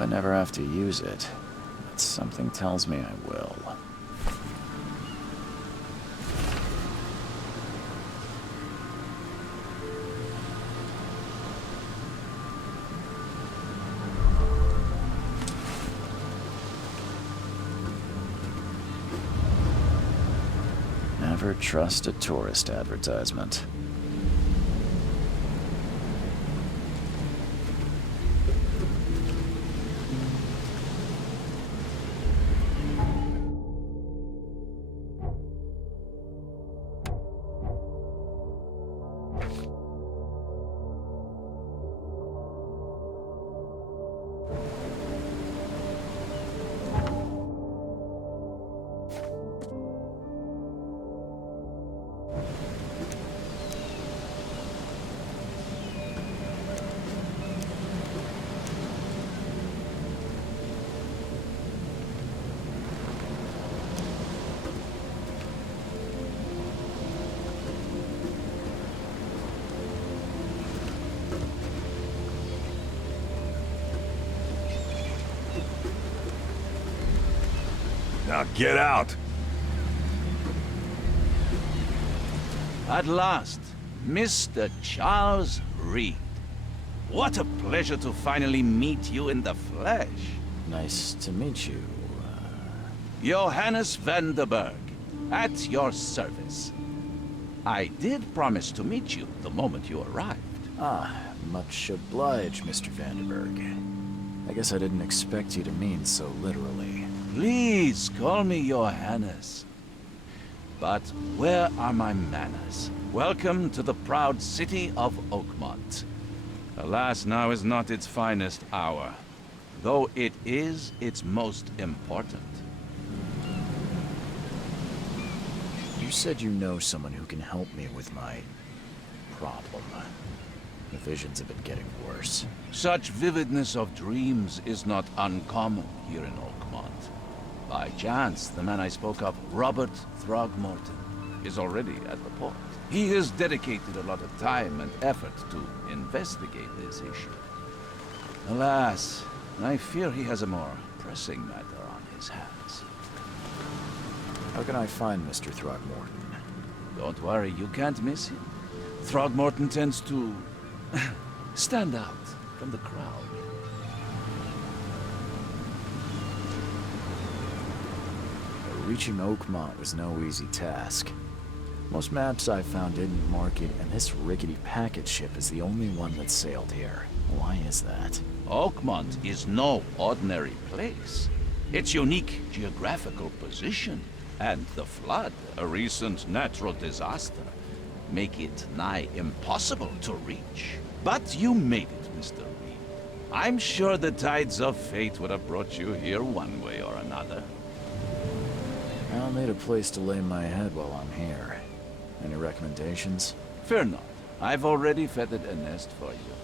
I never have to use it, but something tells me I will. Never trust a tourist advertisement. Now get out! At last, Mr. Charles Reed. What a pleasure to finally meet you in the flesh. Nice to meet you. Johannes van der Berg, at your service. I did promise to meet you the moment you arrived. Much obliged, Mr. Vanderberg. I guess I didn't expect you to mean so literally. Please call me Johannes. But where are my manners? Welcome to the proud city of Oakmont. Alas, now is not its finest hour, though it is its most important. You said you know someone who can help me with my problem. The visions have been getting worse. Such vividness of dreams is not uncommon here in Oakmont. By chance, the man I spoke of, Robert Throgmorton, is already at the port. He has dedicated a lot of time and effort to investigate this issue. Alas, I fear he has a more pressing matter on his hands. How can I find Mr. Throgmorton? Don't worry, you can't miss him. Throgmorton tends to stand out from the crowd. Reaching Oakmont was no easy task. Most maps I found didn't mark it, and this rickety packet ship is the only one that sailed here. Why is that? Oakmont is no ordinary place. Its unique geographical position and the flood, a recent natural disaster, make it nigh impossible to reach. But you made it, Mr. Reed. I'm sure the tides of fate would have brought you here one way or another. I'll need a place to lay my head while I'm here. Any recommendations? Fear not. I've already feathered a nest for you.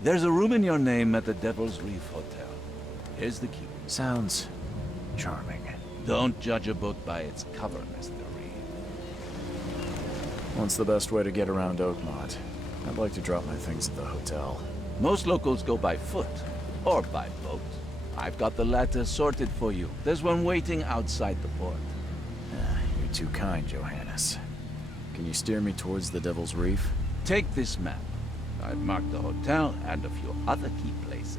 There's a room in your name at the Devil's Reef Hotel. Here's the key. Sounds charming. Don't judge a book by its cover, Mr. Reed. What's the best way to get around Oakmont? I'd like to drop my things at the hotel. Most locals go by foot, or by boat. I've got the latter sorted for you. There's one waiting outside the port. You're too kind, Johannes. Can you steer me towards the Devil's Reef? Take this map. I've marked the hotel and a few other key places.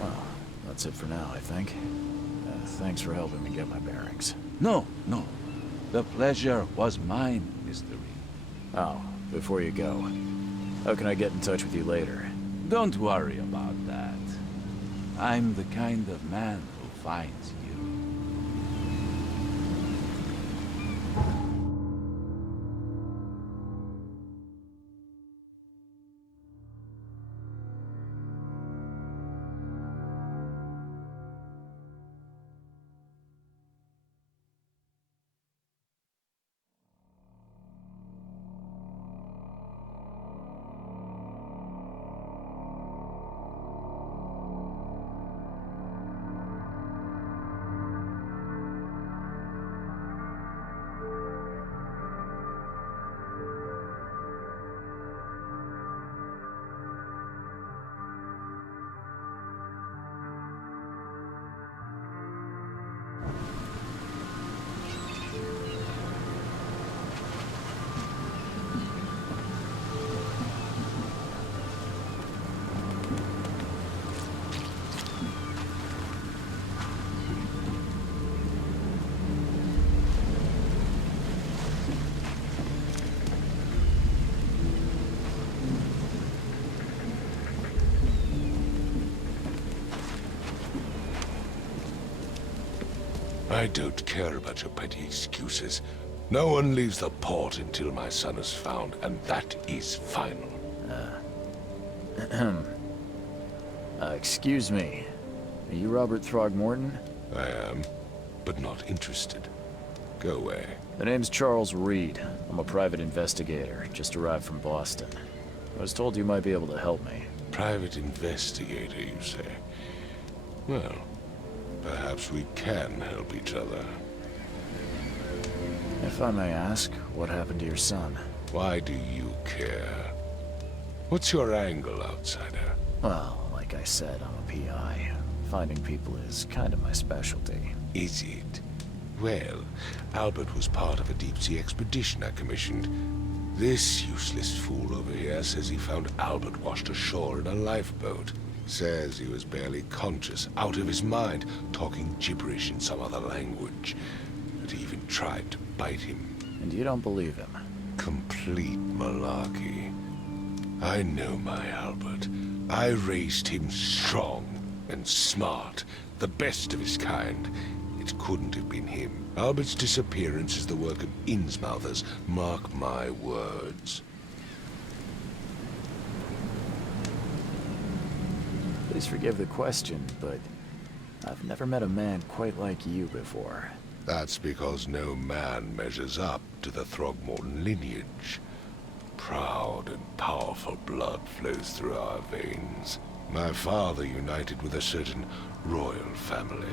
Well, that's it for now, I think. Thanks for helping me get my bearings. No. The pleasure was mine, Mr. Reed. Oh, before you go, how can I get in touch with you later? Don't worry about that. I'm the kind of man who finds you. I don't care about your petty excuses. No one leaves the port until my son is found, and that is final. Excuse me. Are you Robert Throgmorton? I am, but not interested. Go away. The name's Charles Reed. I'm a private investigator, just arrived from Boston. I was told you might be able to help me. Private investigator, you say? Well, perhaps we can help each other. If I may ask, what happened to your son? Why do you care? What's your angle, outsider? Well, like I said, I'm a PI. Finding people is kind of my specialty. Is it? Well, Albert was part of a deep-sea expedition I commissioned. This useless fool over here says he found Albert washed ashore in a lifeboat. Says he was barely conscious, out of his mind, talking gibberish in some other language. That he even tried to bite him. And you don't believe him? Complete malarkey. I know my Albert. I raised him strong and smart, the best of his kind. It couldn't have been him. Albert's disappearance is the work of Innsmouthers, mark my words. Please forgive the question, but I've never met a man quite like you before. That's because no man measures up to the Throgmorton lineage. Proud and powerful blood flows through our veins. My father united with a certain royal family,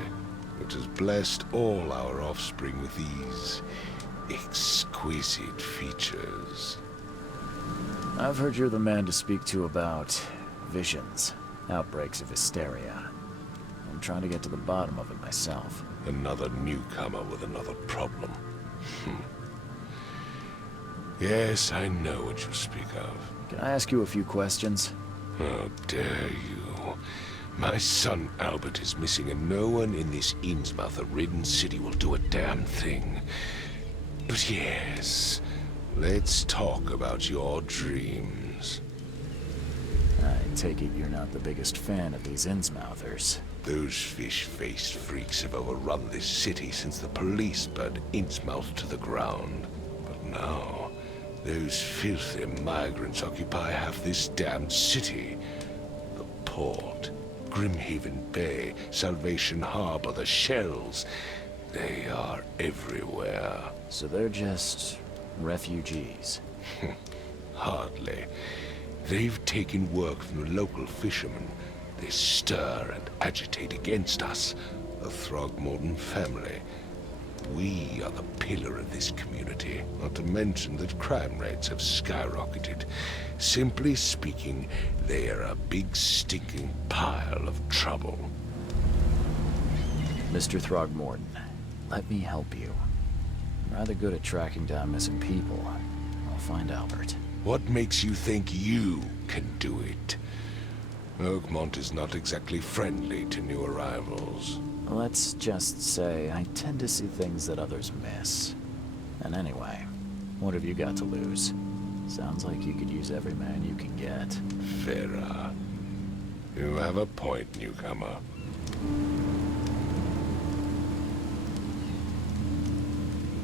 which has blessed all our offspring with these exquisite features. I've heard you're the man to speak to about visions, outbreaks of hysteria. I'm trying to get to the bottom of it myself. Another newcomer with another problem. Yes, I know what you speak of. Can I ask you a few questions? How dare you? My son Albert is missing, and no one in this Innsmouther-ridden city will do a damn thing. But yes, let's talk about your dreams. I take it you're not the biggest fan of these Innsmouthers. Those fish-faced freaks have overrun this city since the police burned Innsmouth to the ground. But now, those filthy migrants occupy half this damned city. The port, Grimhaven Bay, Salvation Harbor, the shells. They are everywhere. So they're just refugees. Hardly. They've taken work from the local fishermen. They stir and agitate against us, the Throgmorton family. We are the pillar of this community, not to mention that crime rates have skyrocketed. Simply speaking, they are a big stinking pile of trouble. Mr. Throgmorton, let me help you. I'm rather good at tracking down missing people. I'll find Albert. What makes you think you can do it? Oakmont is not exactly friendly to new arrivals. Let's just say I tend to see things that others miss. And anyway, what have you got to lose? Sounds like you could use every man you can get. Vera, you have a point, newcomer.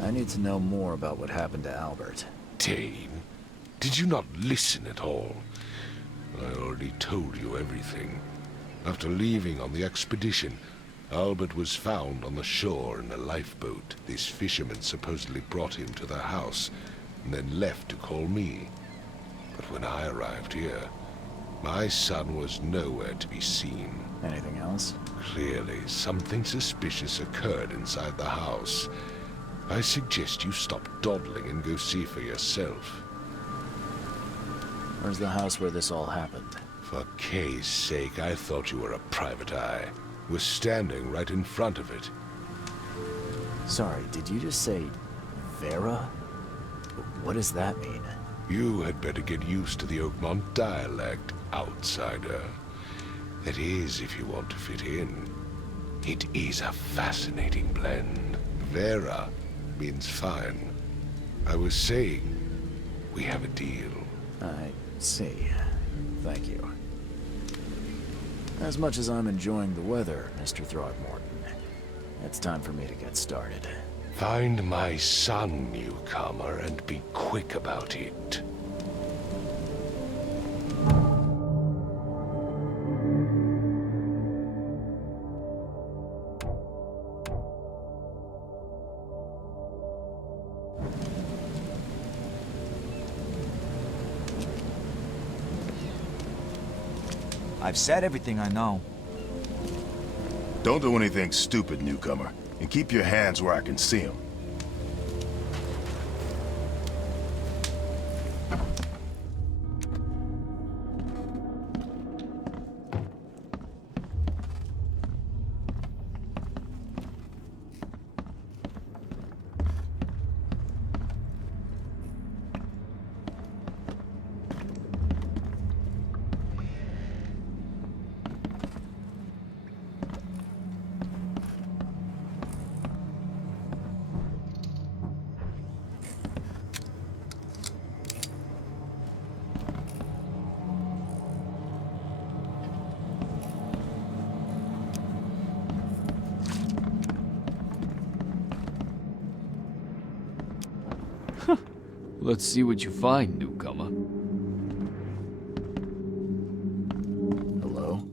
I need to know more about what happened to Albert. Dane, did you not listen at all? I already told you everything. After leaving on the expedition, Albert was found on the shore in a lifeboat. This fisherman supposedly brought him to their house, and then left to call me. But when I arrived here, my son was nowhere to be seen. Anything else? Clearly, something suspicious occurred inside the house. I suggest you stop dawdling and go see for yourself. Where's the house where this all happened? For Kay's sake, I thought you were a private eye. Was standing right in front of it. Sorry, did you just say Vera? What does that mean? You had better get used to the Oakmont dialect, outsider. That is, if you want to fit in. It is a fascinating blend. Vera means fine. I was saying, we have a deal. I see. Thank you. As much as I'm enjoying the weather, Mr. Throgmorton, It's time for me to get started. Find my son, newcomer, and be quick about it. I've said everything I know. Don't do anything stupid, newcomer. And keep your hands where I can see them. Let's see what you find, newcomer. Hello?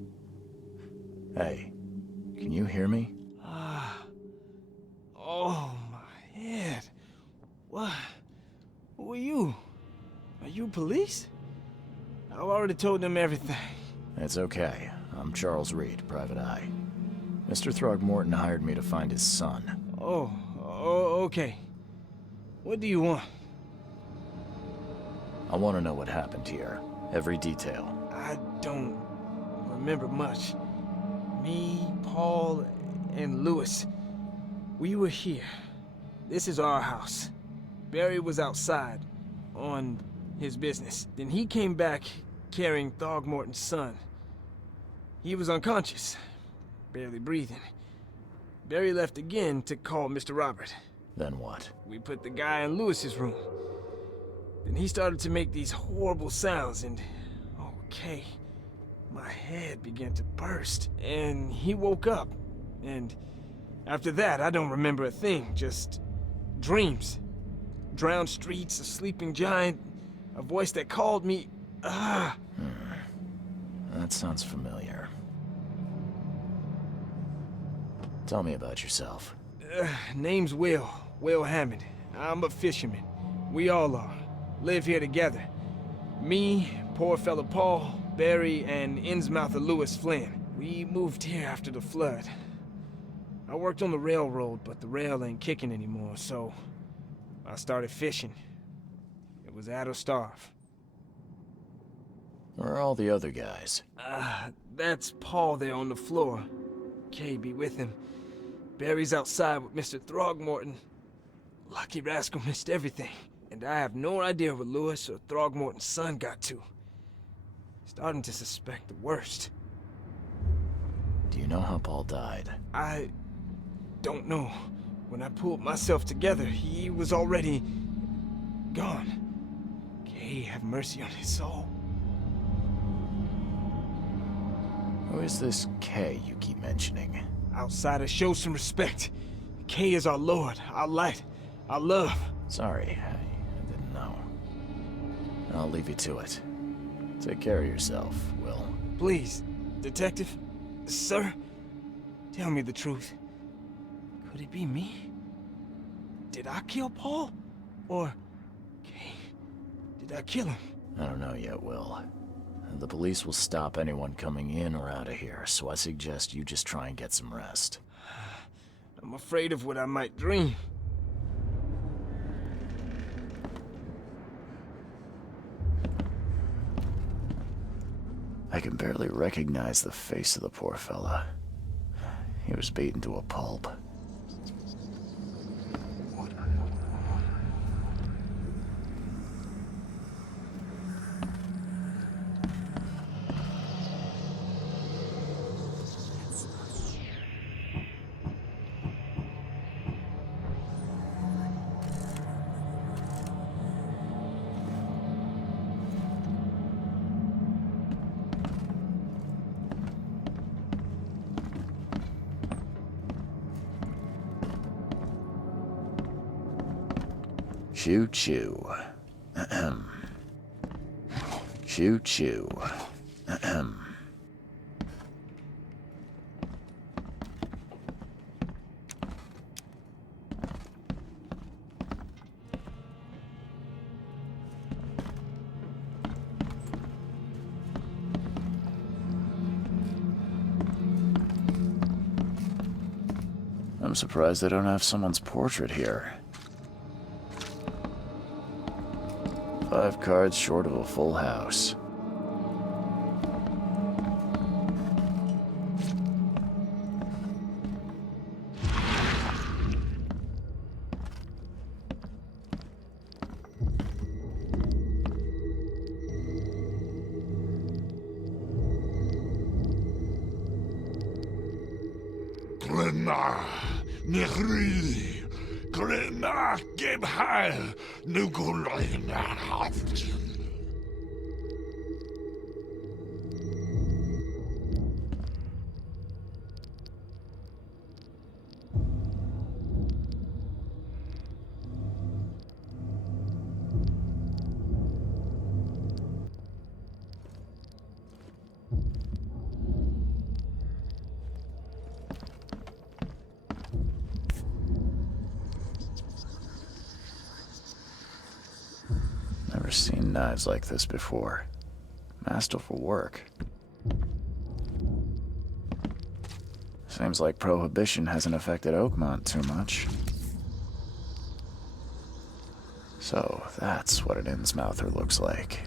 Hey, can you hear me? Oh, my head. What? Who are you? Are you police? I've already told them everything. It's okay. I'm Charles Reed, Private Eye. Mr. Throgmorton hired me to find his son. Oh, okay. What do you want? I want to know what happened here. Every detail. I don't remember much. Me, Paul, and Lewis. We were here. This is our house. Barry was outside, on his business. Then he came back carrying Throgmorton's son. He was unconscious, barely breathing. Barry left again to call Mr. Robert. Then what? We put the guy in Lewis's room. Then he started to make these horrible sounds and... okay. My head began to burst, and he woke up. And after that, I don't remember a thing, just dreams. Drowned streets, a sleeping giant, a voice that called me... That sounds familiar. Tell me about yourself. Name's Will Hammond. I'm a fisherman. We all are. Live here together. Me, poor fella Paul, Barry, and Innsmouther Lewis Flynn. We moved here after the flood. I worked on the railroad, but the rail ain't kicking anymore, so I started fishing. It was add or starve. Where are all the other guys? That's Paul there on the floor. Kay be with him. Barry's outside with Mr. Throgmorton. Lucky rascal missed everything. And I have no idea what Lewis or Throgmorton's son got to. Starting to suspect the worst. Do you know how Paul died? I don't know. When I pulled myself together, he was already gone. Kay have mercy on his soul. Who is this K you keep mentioning? Outsiders, show some respect. Kay is our lord, our light, our love. Sorry, I didn't know. I'll leave you to it. Take care of yourself, Will. Please, detective, sir, tell me the truth. Could it be me? Did I kill Paul? Or, Kay, did I kill him? I don't know yet, Will. The police will stop anyone coming in or out of here, so I suggest you just try and get some rest. I'm afraid of what I might dream. I can barely recognize the face of the poor fella. He was beaten to a pulp. Choo choo. Ahem. Choo choo. Ahem. I'm surprised they don't have someone's portrait here. 5 cards short of a full house. Glenna, Nehri, Glenna, Gebhal, Nugulina. Never seen knives like this before. Masterful work. Seems like Prohibition hasn't affected Oakmont too much. So, that's what an Innsmouther looks like.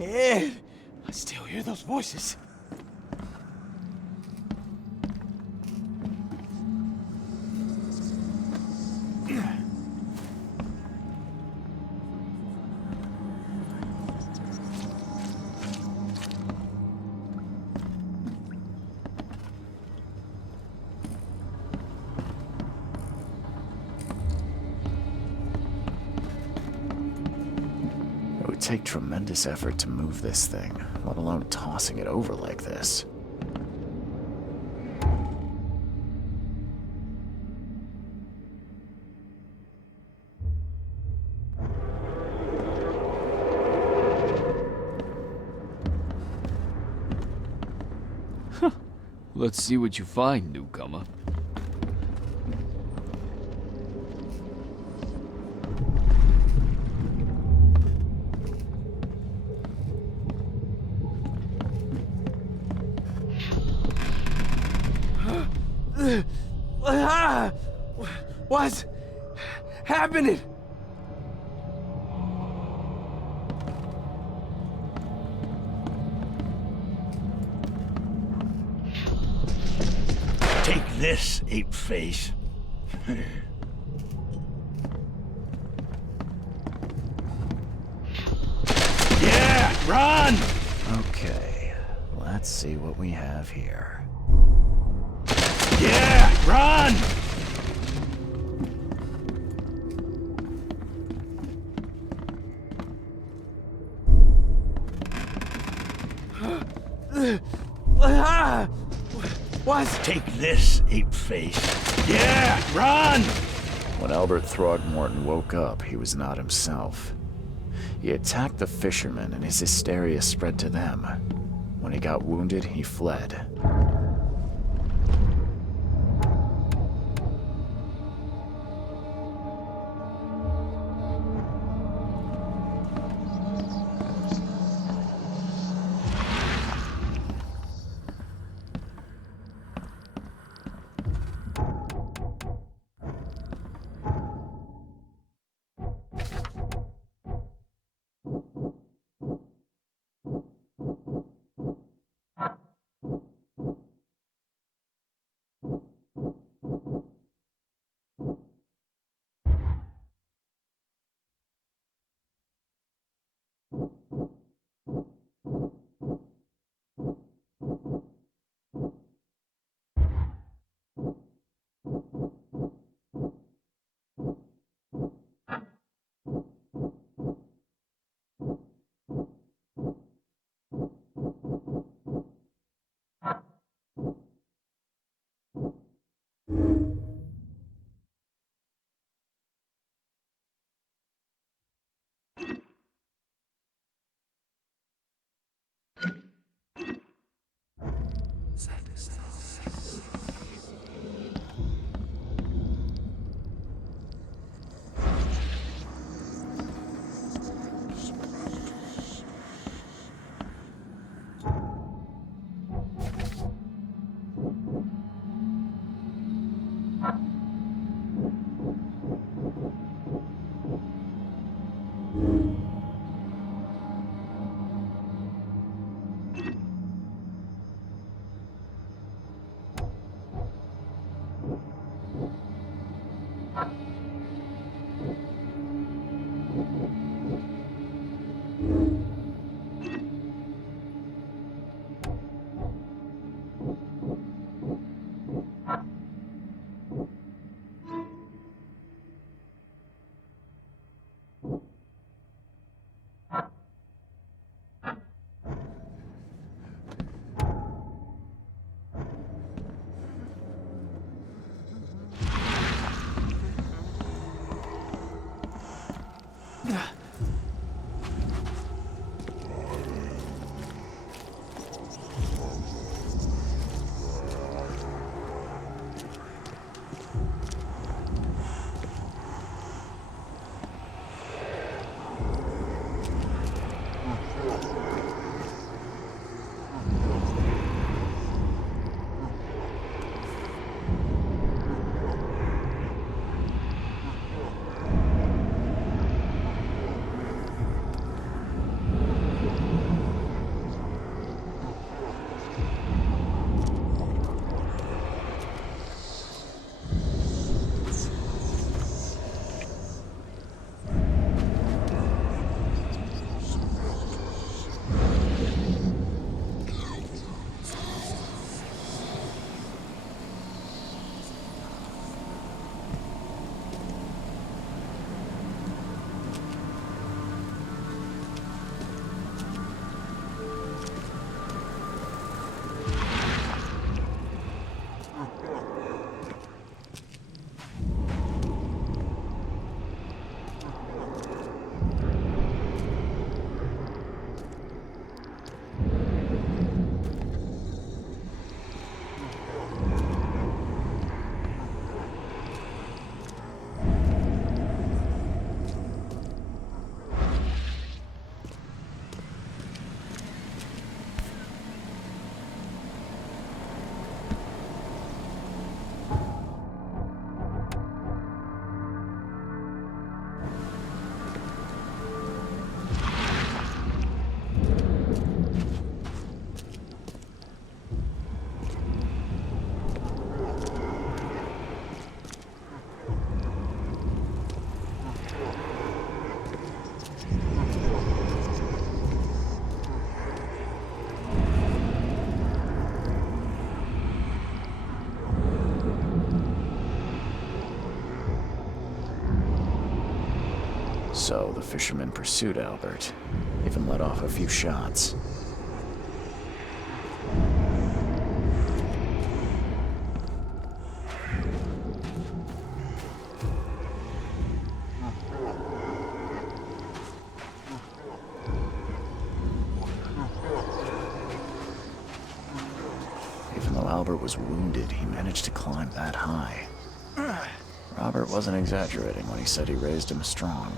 Ed! I still hear those voices. It would take tremendous effort to move this thing, let alone tossing it over like this. Let's see what you find, newcomer. What's happening? Take this, ape face. Yeah, run! Okay, let's see what we have here. Yeah, run! What's... Take this, ape face. Yeah, run! When Albert Throgmorton woke up, he was not himself. He attacked the fishermen, and his hysteria spread to them. When he got wounded, he fled. So the fisherman pursued Albert, even let off a few shots. Even though Albert was wounded, he managed to climb that high. Robert wasn't exaggerating when he said he raised him strong.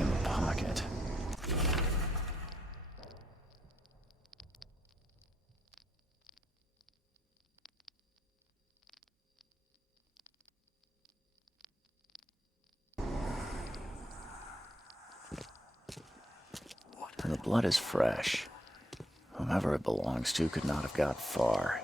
in the pocket. And the blood is fresh. Whomever it belongs to could not have got far.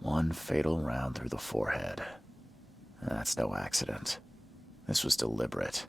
One fatal round through the forehead. That's no accident. This was deliberate.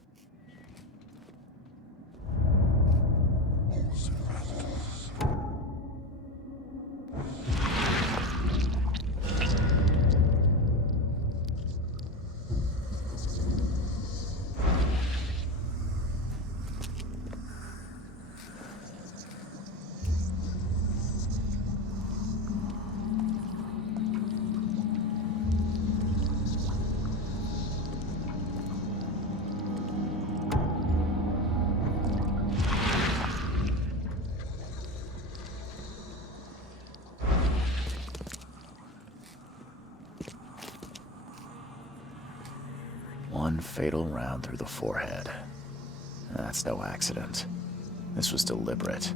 One fatal round through the forehead. That's no accident. This was deliberate.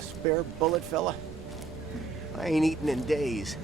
a spare bullet, fella? I ain't eaten in days.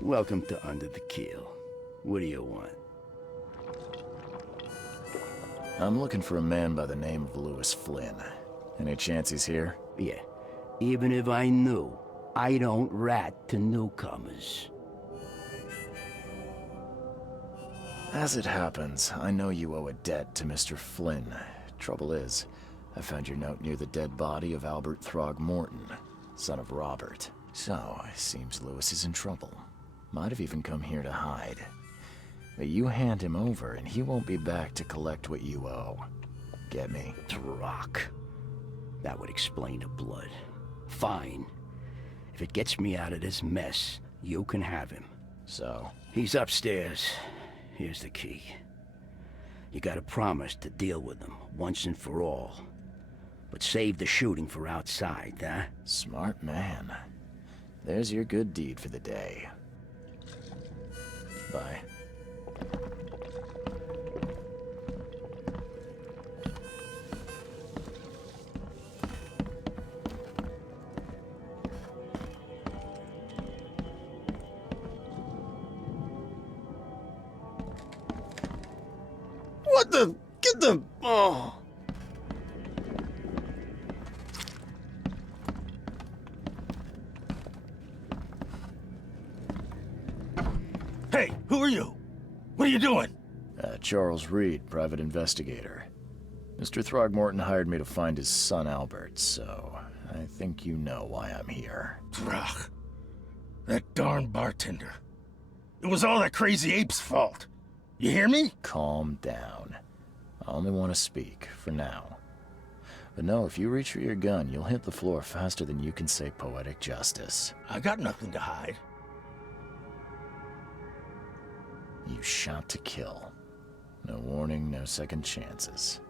Welcome to Under the Keel. What do you want? I'm looking for a man by the name of Lewis Flynn. Any chance he's here? Yeah, even if I knew, I don't rat to newcomers. As it happens, I know you owe a debt to Mr. Flynn. Trouble is, I found your note near the dead body of Albert Throgmorton, son of Robert. So, it seems Lewis is in trouble. Might have even come here to hide. But you hand him over and he won't be back to collect what you owe. Get me? Throck. That would explain the blood. Fine. If it gets me out of this mess, you can have him. So? He's upstairs. Here's the key. You gotta promise to deal with him, once and for all. But save the shooting for outside, huh? Smart man. There's your good deed for the day. Bye. What the? Get the... Oh. Hey, who are you? What are you doing? Charles Reed, private investigator. Mr. Throgmorton hired me to find his son Albert, so I think you know why I'm here. Drach. That darn bartender. It was all that crazy ape's fault. You hear me? Calm down. I only want to speak, for now. But no, if you reach for your gun, you'll hit the floor faster than you can say poetic justice. I got nothing to hide. You shot to kill. No warning, no second chances.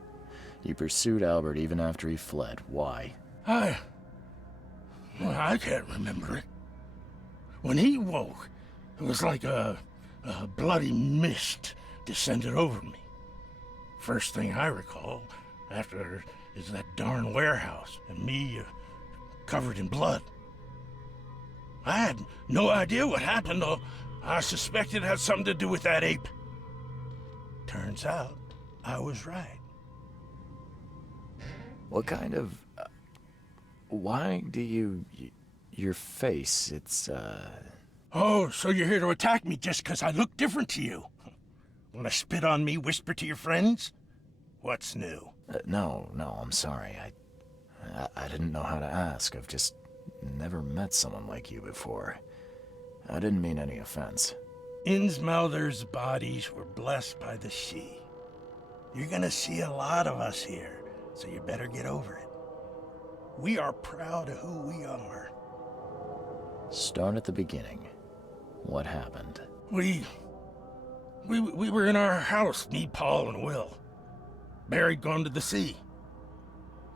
You pursued Albert even after he fled. Why? I can't remember it. When he woke, it was like a bloody mist descended over me. First thing I recall after is that darn warehouse and me covered in blood. I had no idea what happened, though. I suspected it had something to do with that ape. Turns out, I was right. What kind of... why do you... your face, it's, Oh, so you're here to attack me just because I look different to you? Wanna spit on me, whisper to your friends? What's new? No, I'm sorry. I didn't know how to ask. I've just never met someone like you before. I didn't mean any offense. Innsmouthers' bodies were blessed by the sea. You're gonna see a lot of us here, so you better get over it. We are proud of who we are. Start at the beginning. What happened? We were in our house, me, Paul, and Will. Barry'd gone to the sea.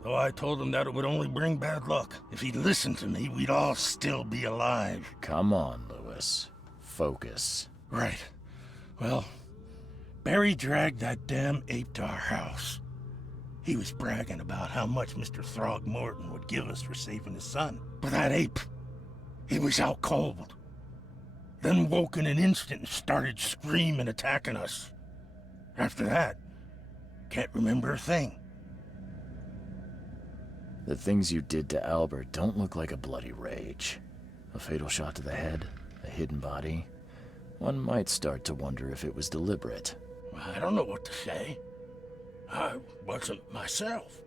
Though I told him that it would only bring bad luck. If he'd listened to me, we'd all still be alive. Come on, Lewis. Focus. Right. Well, Barry dragged that damn ape to our house. He was bragging about how much Mr. Throgmorton would give us for saving his son. But that ape, he was out cold. Then woke in an instant and started screaming, attacking us. After that, can't remember a thing. The things you did to Albert don't look like a bloody rage. A fatal shot to the head, a hidden body. One might start to wonder if it was deliberate. I don't know what to say. I wasn't myself.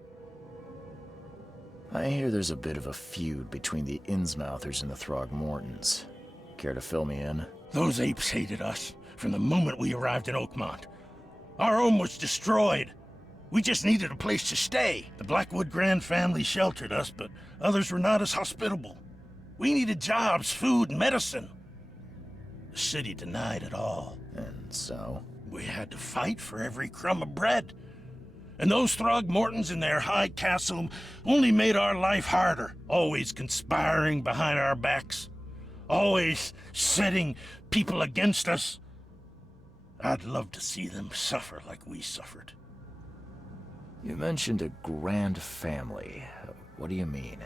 I hear there's a bit of a feud between the Innsmouthers and the Throgmortons. Care to fill me in? Those apes hated us from the moment we arrived in Oakmont. Our home was destroyed. We just needed a place to stay. The Blackwood Grand family sheltered us, but others were not as hospitable. We needed jobs, food, and medicine. The city denied it all. And so? We had to fight for every crumb of bread. And those Throgmortons in their high castle only made our life harder, always conspiring behind our backs, always setting people against us. I'd love to see them suffer like we suffered. You mentioned a grand family. What do you mean?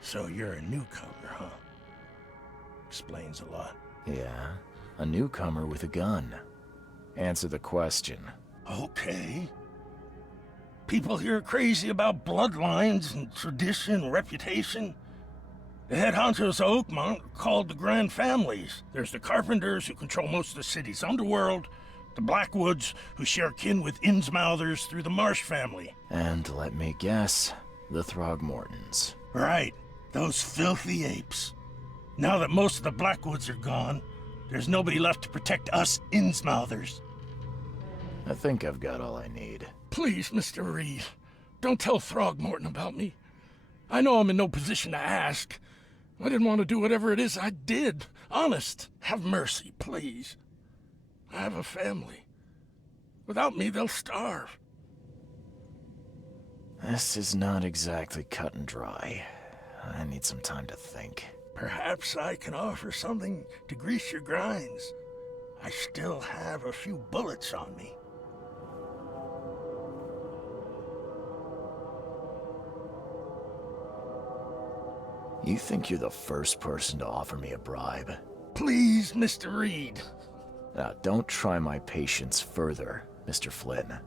So you're a newcomer, huh? Explains a lot. Yeah, a newcomer with a gun. Answer the question. Okay. People here are crazy about bloodlines and tradition, reputation. The head honchos of Oakmont are called the Grand Families. There's the Carpenters, who control most of the city's underworld, the Blackwoods, who share kin with Innsmouthers through the Marsh family. And let me guess, the Throgmortons. Right, those filthy apes. Now that most of the Blackwoods are gone, there's nobody left to protect us Innsmouthers. I think I've got all I need. Please, Mr. Reed, don't tell Throgmorton about me. I know I'm in no position to ask. I didn't want to do whatever it is I did. Honest, have mercy, please. I have a family. Without me, they'll starve. This is not exactly cut and dry. I need some time to think. Perhaps I can offer something to grease your grinds. I still have a few bullets on me. You think you're the first person to offer me a bribe? Please, Mr. Reed. Now, don't try my patience further, Mr. Flynn.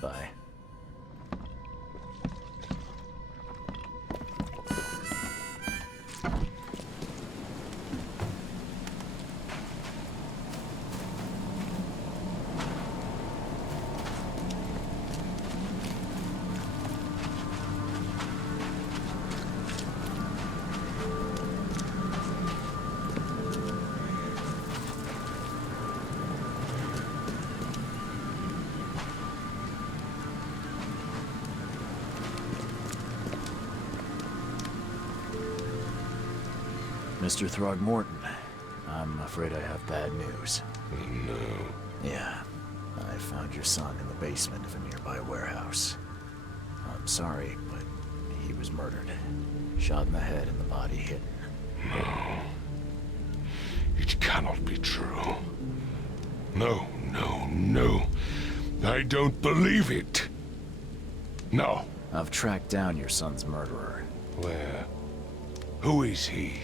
Bye. Mr. Throgmorton, I'm afraid I have bad news. No. Yeah, I found your son in the basement of a nearby warehouse. I'm sorry, but he was murdered. Shot in the head and the body hidden. No. cannot be true. No, no, no. I don't believe it. No. I've tracked down your son's murderer. Where? Who is he?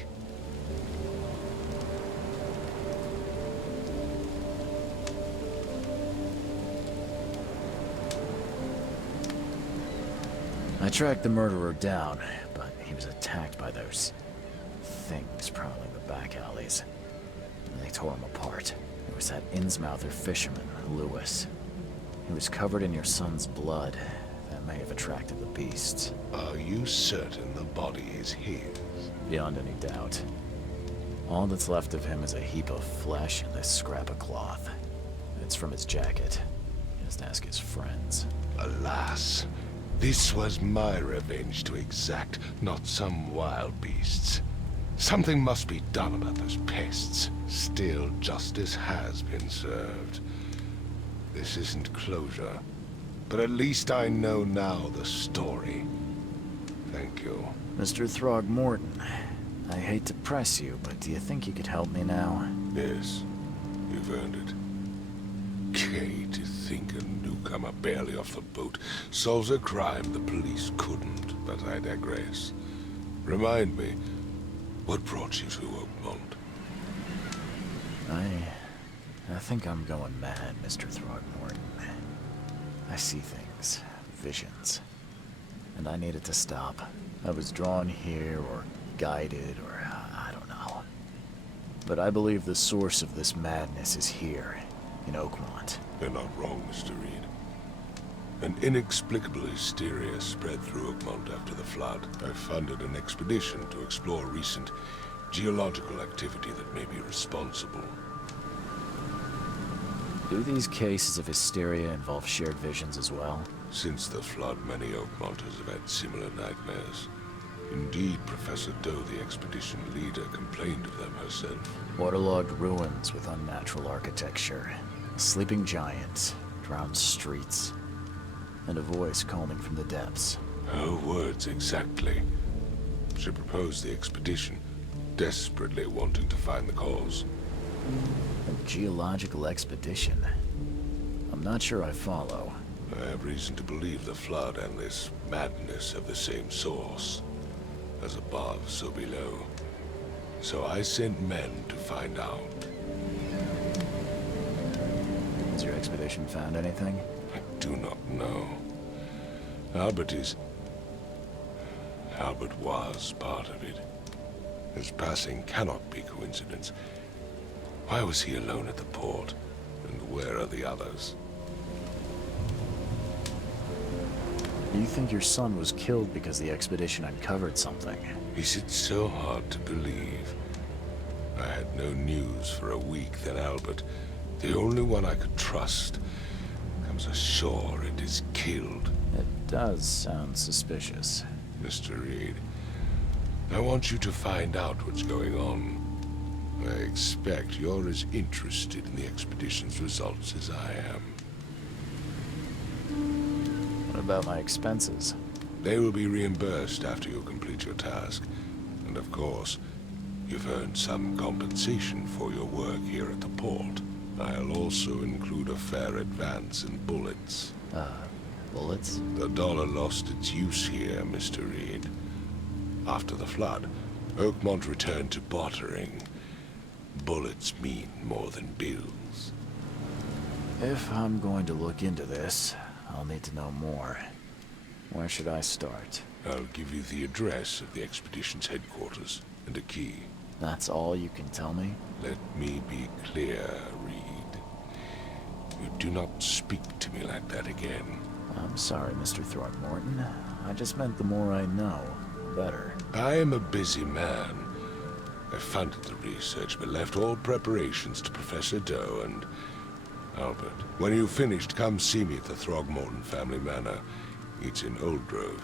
I tracked the murderer down, but he was attacked by those things prowling the back alleys. And they tore him apart. There was that Innsmouther fisherman, Lewis. He was covered in your son's blood. That may have attracted the beasts. Are you certain the body is his? Beyond any doubt. All that's left of him is a heap of flesh and this scrap of cloth. It's from his jacket. Just ask his friends. Alas, this was my revenge to exact, not some wild beasts. Something must be done about those pests. Still, justice has been served. This isn't closure, but at least I know now the story. Thank you. Mr. Throgmorton, I hate to press you, but do you think you could help me now? Yes, you've earned it. Kay, to think a newcomer barely off the boat solves a crime the police couldn't, but I digress. Remind me, what brought you to Oakmont? I think I'm going mad, Mr. Throgmorton. I see things, visions, and I needed to stop. I was drawn here, or guided, or I don't know. But I believe the source of this madness is here, in Oakmont. You're not wrong, Mr. Reed. An inexplicable hysteria spread through Oakmont after the flood. I funded an expedition to explore recent geological activity that may be responsible. Do these cases of hysteria involve shared visions as well? Since the flood, many Oakmonters have had similar nightmares. Indeed, Professor Doe, the expedition leader, complained of them herself. Waterlogged ruins with unnatural architecture, a sleeping giant, drowned streets, and a voice calling from the depths. Her words exactly. She proposed the expedition, desperately wanting to find the cause. A geological expedition? I'm not sure I follow. I have reason to believe the flood and this madness have the same source. As above, so below. So I sent men to find out. Has your expedition found anything? I do not know. Albert was part of it. His passing cannot be coincidence. Why was he alone at the port? And where are the others? You think your son was killed because the expedition uncovered something? Is it so hard to believe? I had no news for a week, then Albert, the only one I could trust, comes ashore and is killed. It does sound suspicious. Mr. Reed, I want you to find out what's going on. I expect you're as interested in the expedition's results as I am. What about my expenses? They will be reimbursed after you complete your task. And of course, you've earned some compensation for your work here at the port. I'll also include a fair advance in bullets. Bullets? The dollar lost its use here, Mr. Reed. After the flood, Oakmont returned to bartering. Bullets mean more than bills. If I'm going to look into this, I'll need to know more. Where should I start? I'll give you the address of the expedition's headquarters and a key. That's all you can tell me? Let me be clear, Reed. You do not speak to me like that again. I'm sorry, Mr. Throgmorton. I just meant the more I know, the better. I am a busy man. I funded the research, but left all preparations to Professor Doe and Albert. When you've finished, come see me at the Throgmorton family manor. It's in Old Grove.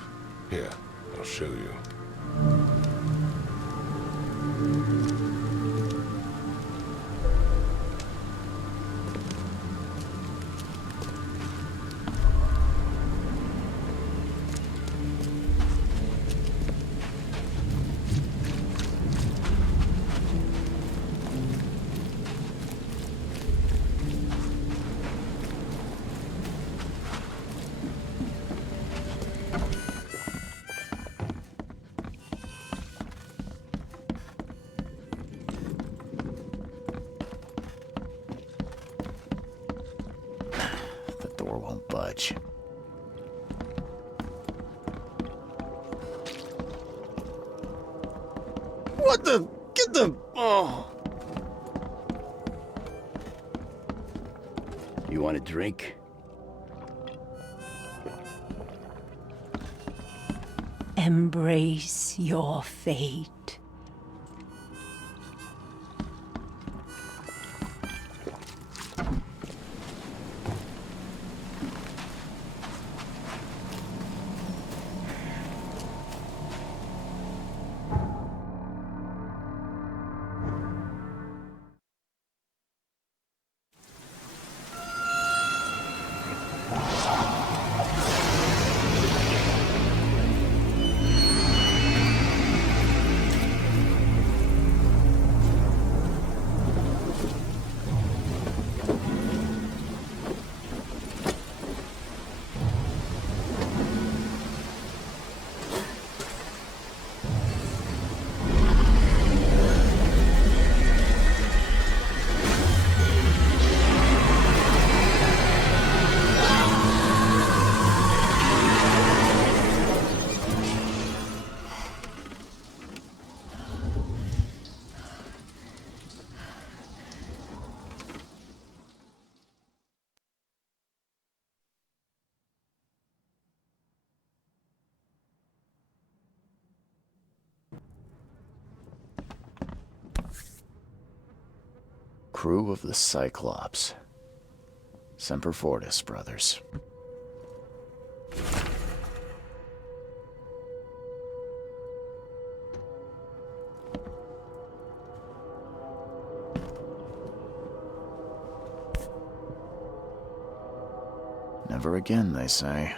Here, I'll show you. budge. What the? Get the... Oh. You want a drink? Embrace your fate. Crew of the Cyclops. Semper Fortis, brothers. Never again, they say.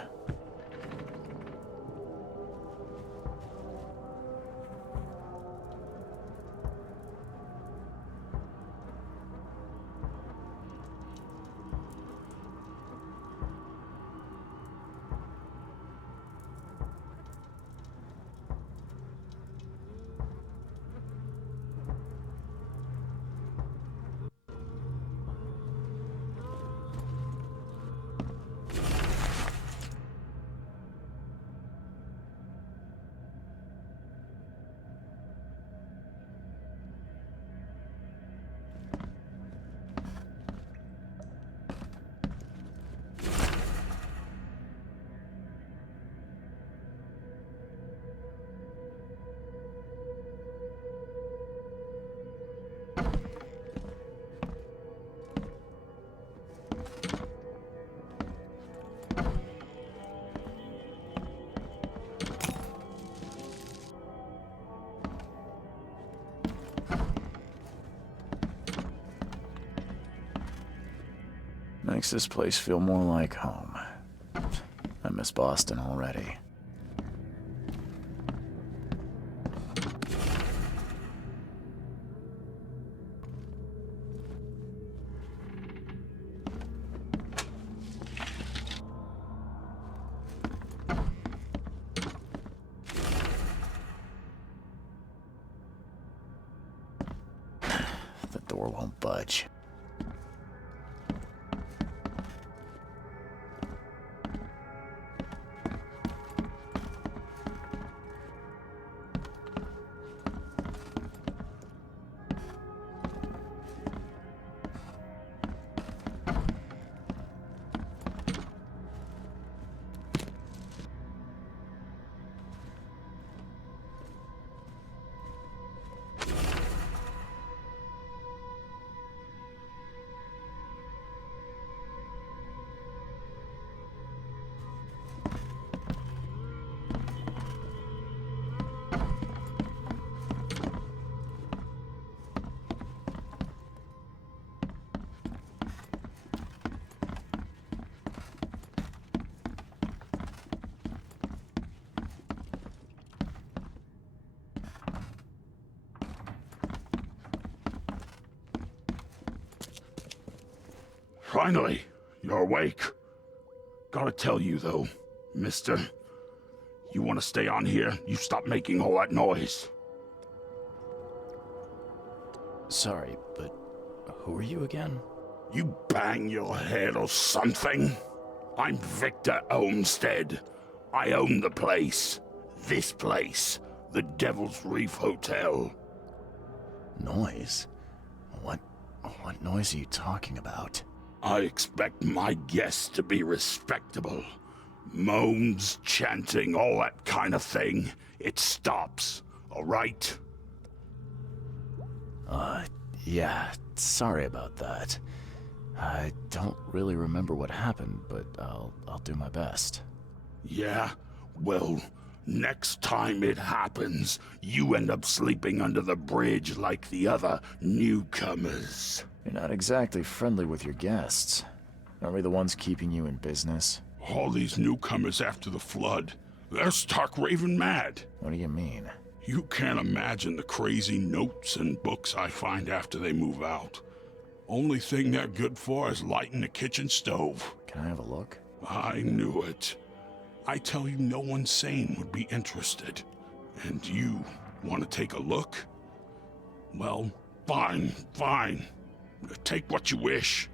Makes this place feel more like home. I miss Boston already. The door won't budge. Finally, you're awake. Gotta tell you, though, mister, you want to stay on here, you stop making all that noise. Sorry, but who are you again? You bang your head or something? I'm Victor Olmsted. I own the place. This place. The Devil's Reef Hotel. Noise? What noise are you talking about? I expect my guests to be respectable. Moans, chanting, all that kind of thing. It stops, all right? Yeah, sorry about that. I don't really remember what happened, but I'll do my best. Yeah? Well, next time it happens, you end up sleeping under the bridge like the other newcomers. You're not exactly friendly with your guests. Aren't we the ones keeping you in business? All these newcomers after the flood, they're stark raving mad. What do you mean? You can't imagine the crazy notes and books I find after they move out. Only thing they're good for is lighting the kitchen stove. Can I have a look? I knew it. I tell you, no one sane would be interested. And you want to take a look? Well, fine. Take what you wish.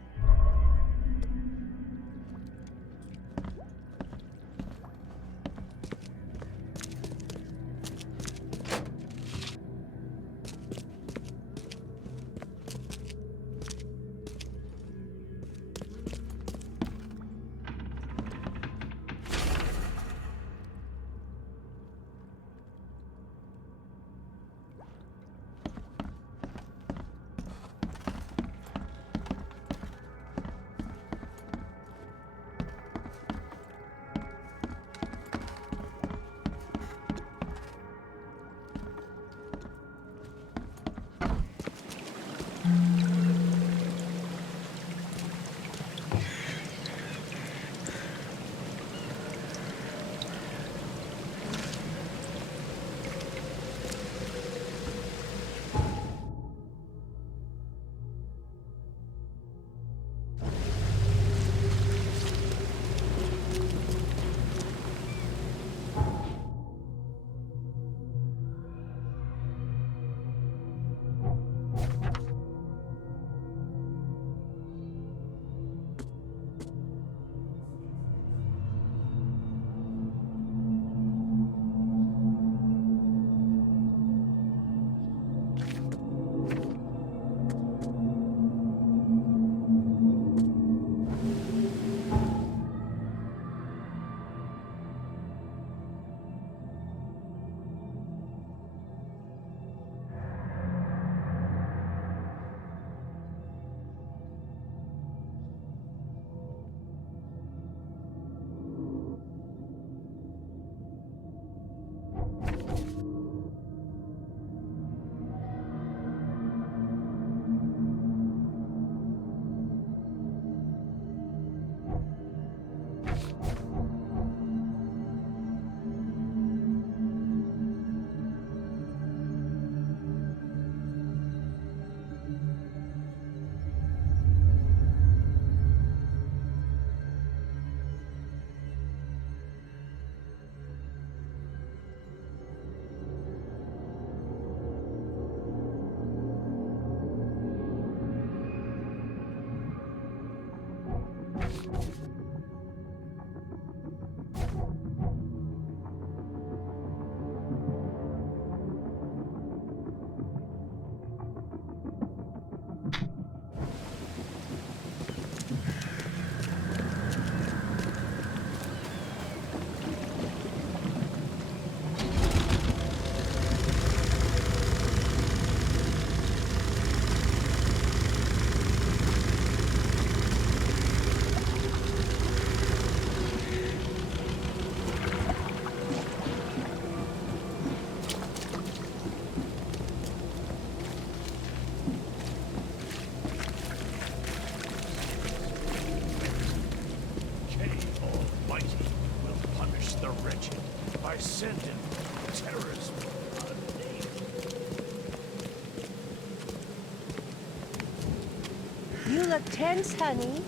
You look tense, honey.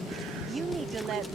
You need to let...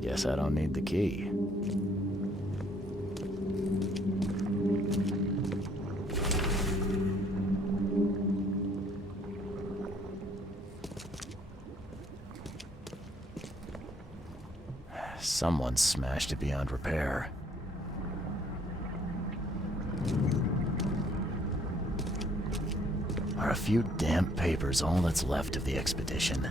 Guess I don't need the key. Someone smashed it beyond repair. Are a few damp papers all that's left of the expedition?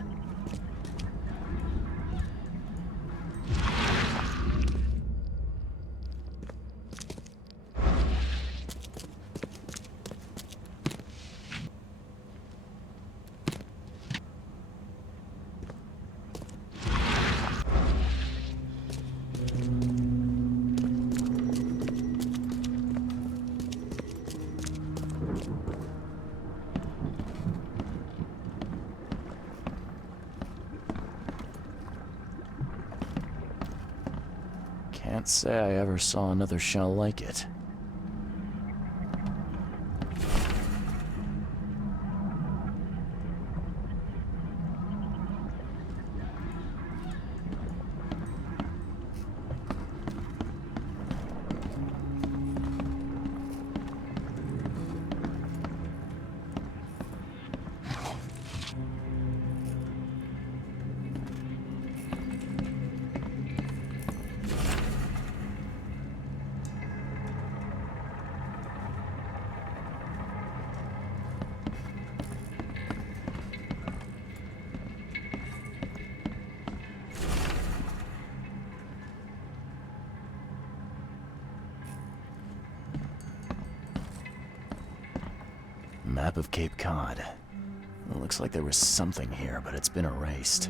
Can't say I ever saw another shell like it. Map of Cape Cod. It looks like there was something here, but it's been erased.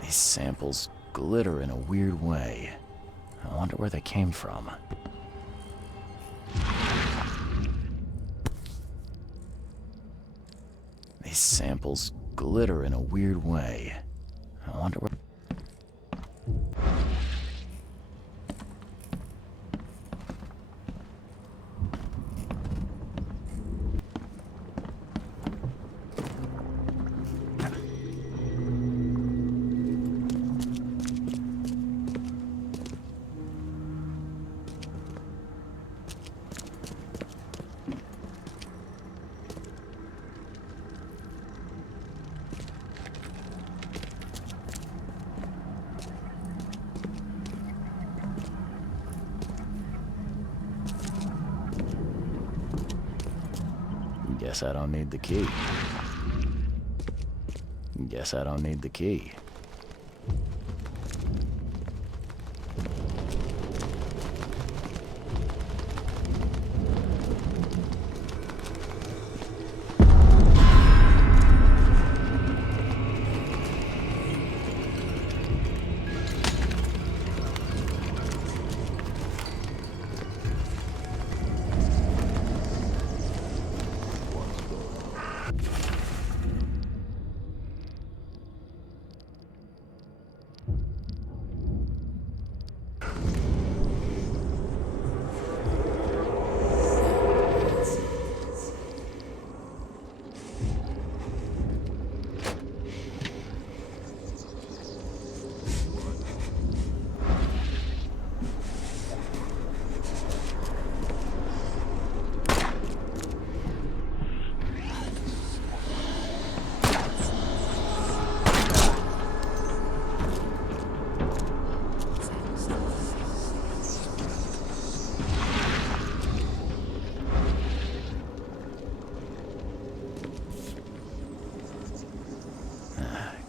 These samples glitter in a weird way. I wonder where they came from. These samples glitter in a weird way. I wonder where... Guess I don't need the key. Guess I don't need the key.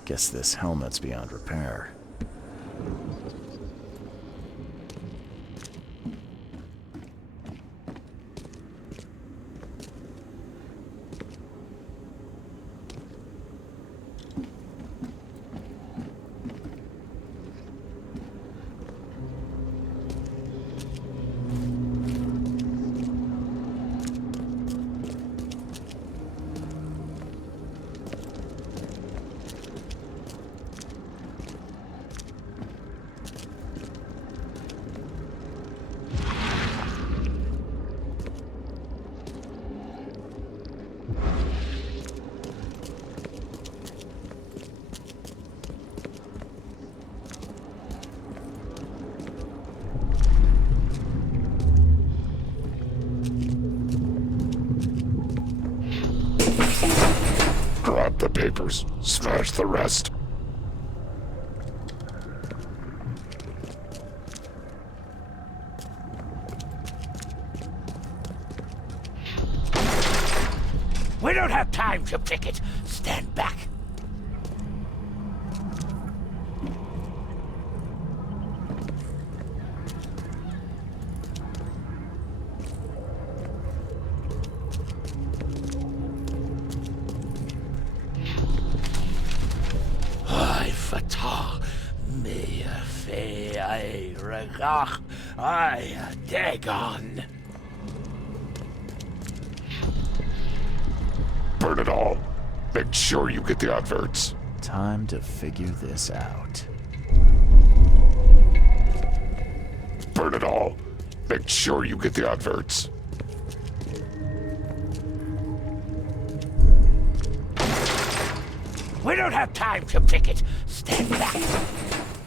Guess this helmet's beyond repair. papers. Smash the rest. We don't have time to picket. Stand back. I fatah me fe I regach I dagon. Burn it all. Make sure you get the adverts. Time to figure this out. Burn it all. Make sure you get the adverts. We don't have time to picket. Stand back.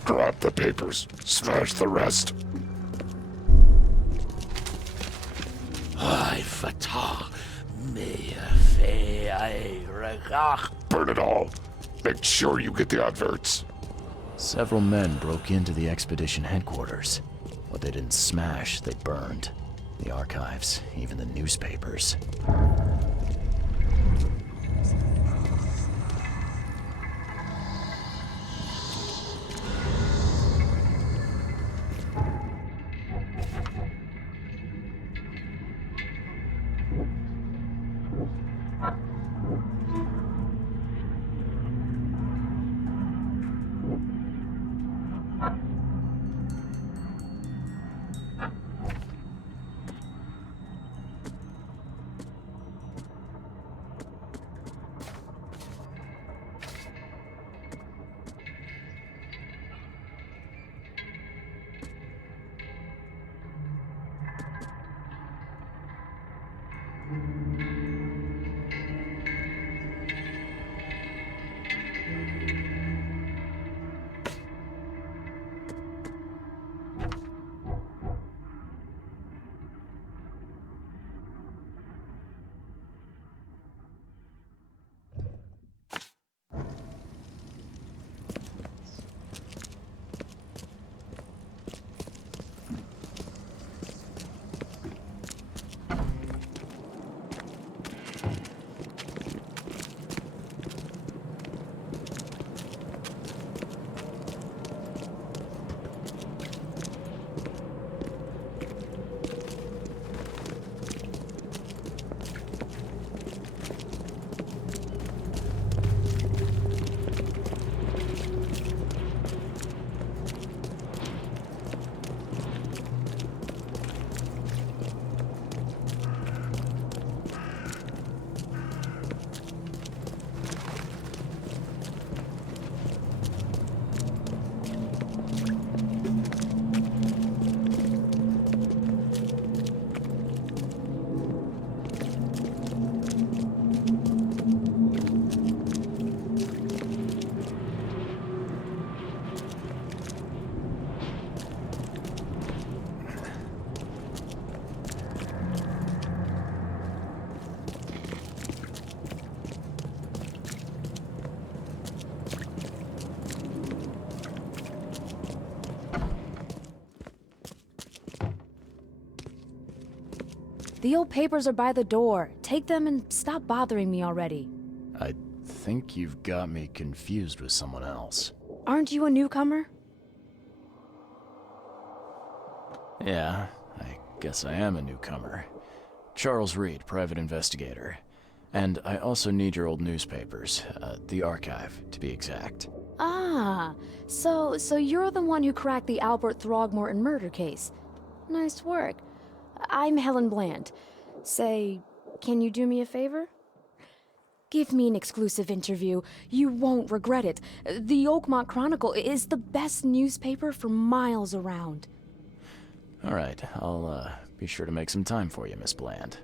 Grab the papers. Smash the rest. I fatah me fe I regach. Burn it all. Make sure you get the adverts. Several men broke into the expedition headquarters. What they didn't smash, they burned. The archives, even the newspapers. The old papers are by the door. Take them and stop bothering me already. I think you've got me confused with someone else. Aren't you a newcomer? Yeah, I guess I am a newcomer. Charles Reed, private investigator. And I also need your old newspapers, the archive, to be exact. Ah, so you're the one who cracked the Albert Throgmorton murder case. Nice work. I'm Helen Bland. Say, can you do me a favor? Give me an exclusive interview. You won't regret it. The Oakmont Chronicle is the best newspaper for miles around. All right, I'll be sure to make some time for you, Miss Bland.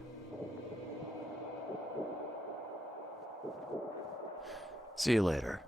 See you later.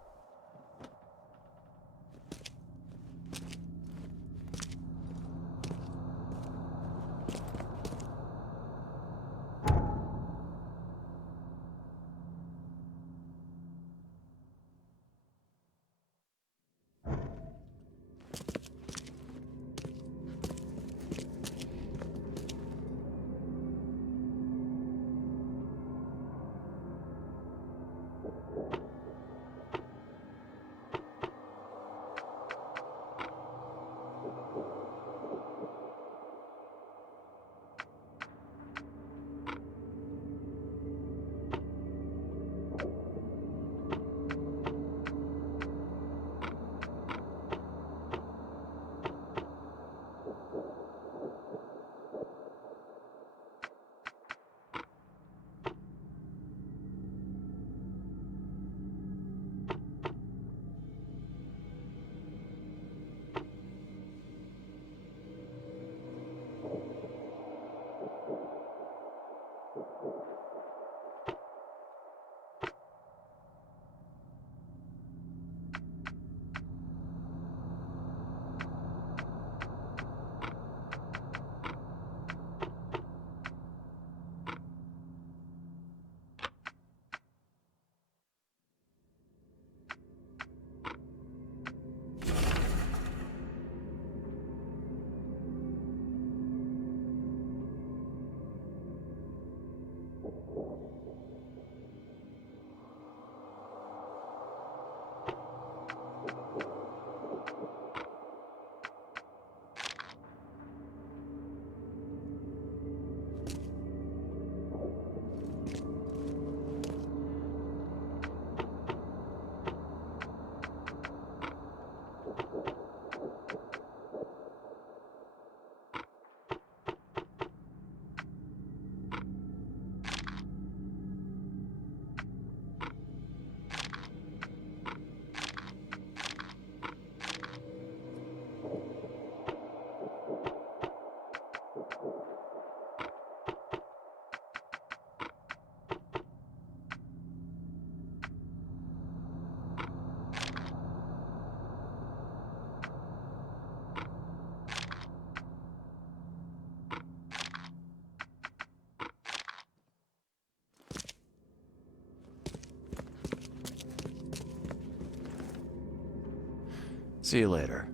See you later.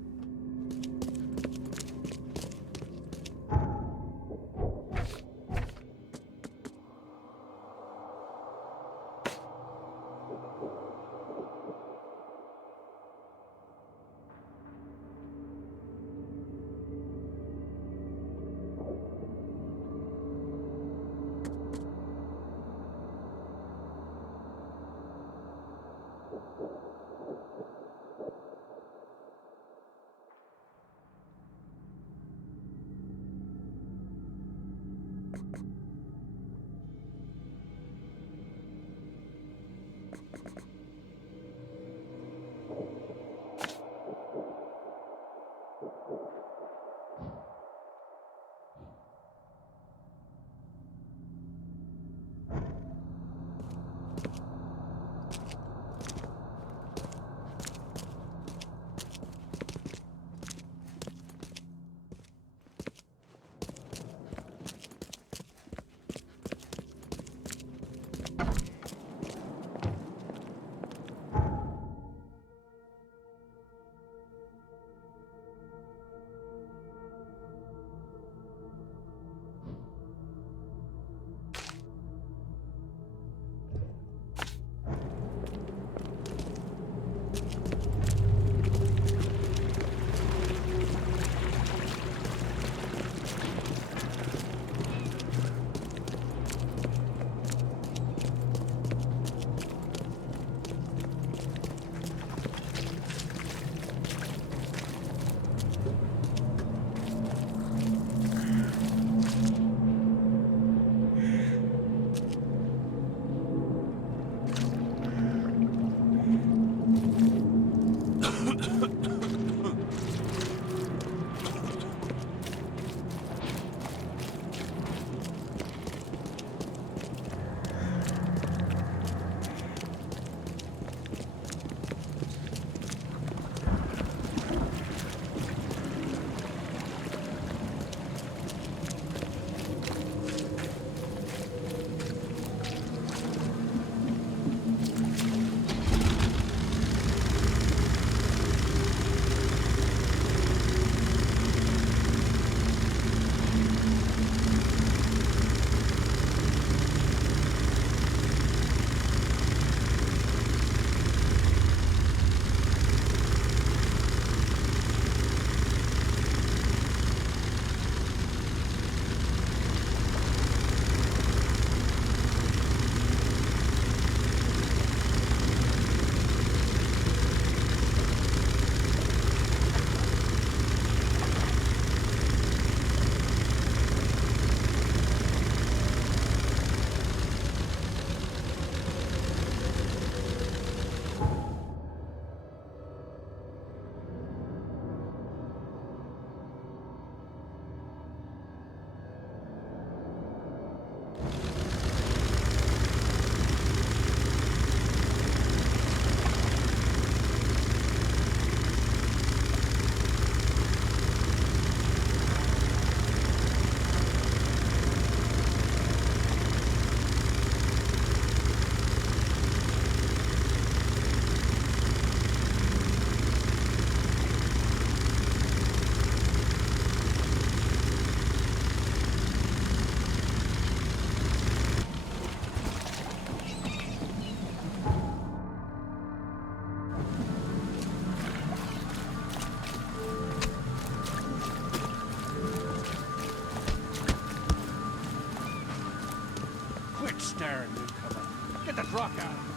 staring, newcomer. Get the truck out of here.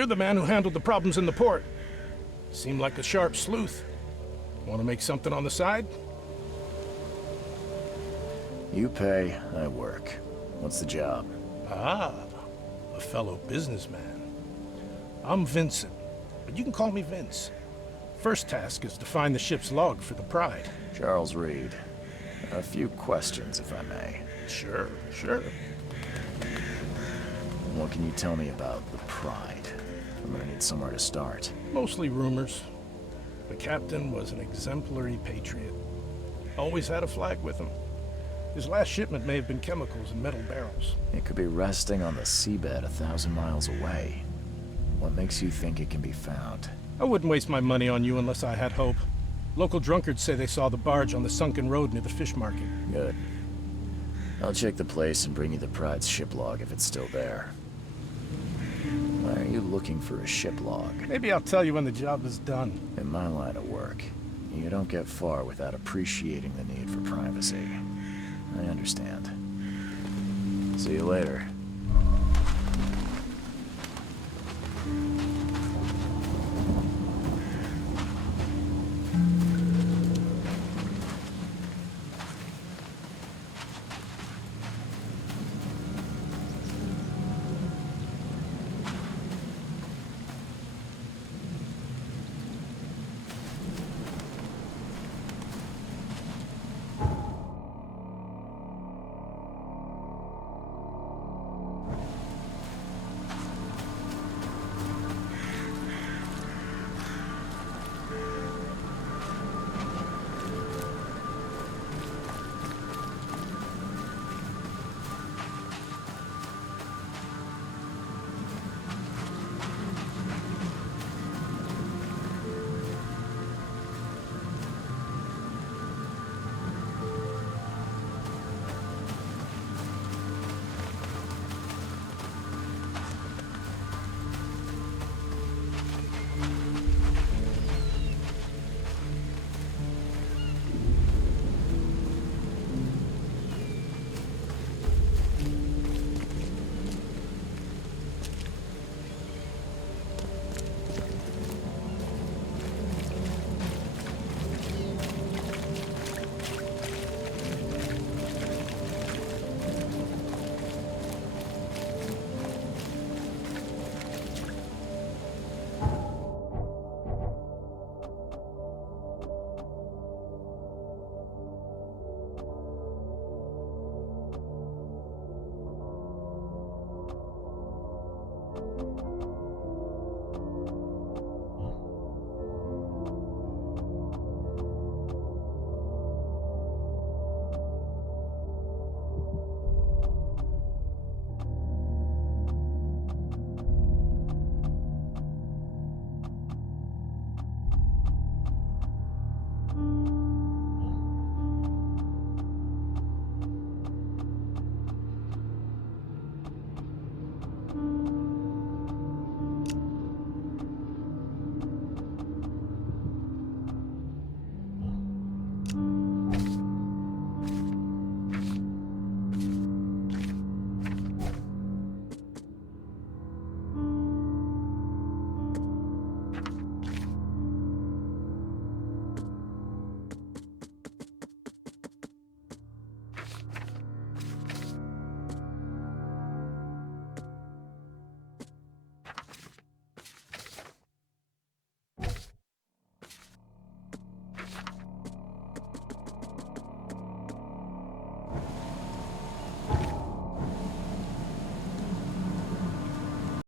You're the man who handled the problems in the port. Seemed like a sharp sleuth. Want to make something on the side? You pay, I work. What's the job? Ah, a fellow businessman. I'm Vincent, but you can call me Vince. First task is to find the ship's log for the Pride. Charles Reed. A few questions, if I may. Sure. What can you tell me about the Pride? I'm gonna need somewhere to start. Mostly rumors. The captain was an exemplary patriot. Always had a flag with him. His last shipment may have been chemicals in metal barrels. It could be resting on the seabed 1,000 miles away. What makes you think it can be found? I wouldn't waste my money on you unless I had hope. Local drunkards say they saw the barge on the sunken road near the fish market. Good. I'll check the place and bring you the Pride's ship log if it's still there. Why are you looking for a ship log? Maybe I'll tell you when the job is done. In my line of work, you don't get far without appreciating the need for privacy. I understand. See you later.